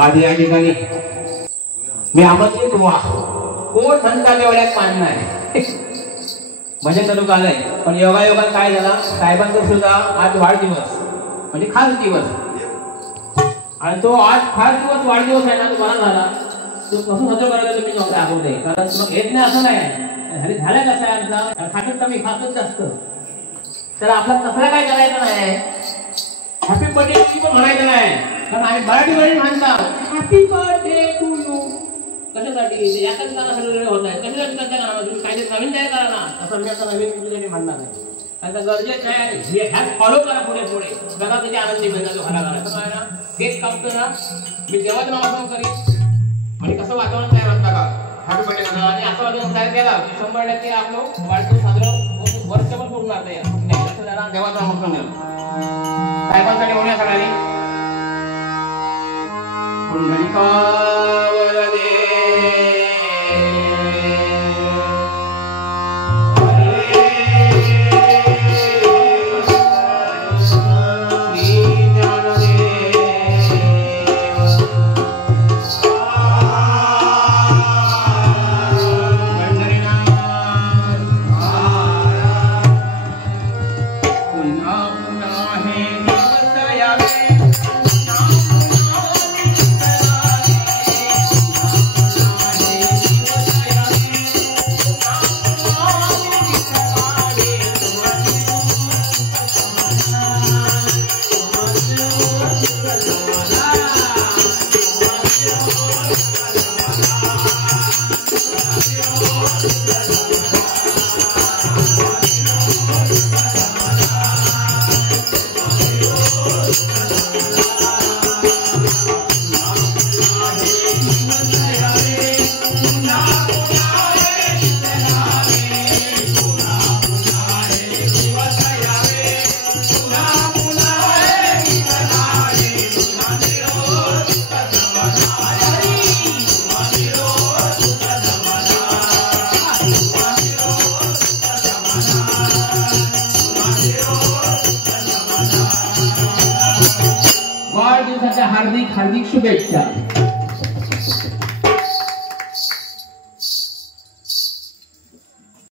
आज या ठिकाणी मी आमंत्रित व्हा कोण संतांच्या एवढ्यात मान नाही म्हणजे तालुका आलाय पण योगायोगा काय झाला साहेबांचा सुद्धा आज वाढदिवस म्हणजे खास दिवस आणि तो आज खास दिवस वाढदिवस आहे ना तो मला झाला तो कसं साजरा करायला तुम्ही नव्हतं दाखवते कारण मग येत नाही असं नाही झालं कसं आहे आमचा खातच कमी खातच जास्त तर आपला तसला काय करायचं नाही हॅपी बर्थडे टू पण म्हणायचं नाही कारण आम्ही मराठी म्हणतात हॅपी बर्थडे टू यू कशासाठी याचाच गाणं सगळं होत आहे कशासाठी करता ना तुम्ही काहीतरी नवीन तयार करा ना असं मी आता नवीन तुझ्यासाठी म्हणणार नाही कारण गरजेचं आहे हे हॅप फॉलो करा पुढे पुढे बघा त्याची आनंदी मिळतात तो घरा घरा तर ना केक कापतो ना मी तेव्हाच नामासन करीन आणि कसं वातावरण तयार होतं का हॅपी बर्थडे करा आणि असं वातावरण तयार केला की 100% आपलं वाढदिवस साजरा वर्षभर पूर्ण होतं या लक्ष द्या देवाचं नामस्मरण करा साहेबांसाठी होण्या सगळ्यांनी पुंडलिकावरदे हार्दिक शुभेच्छा।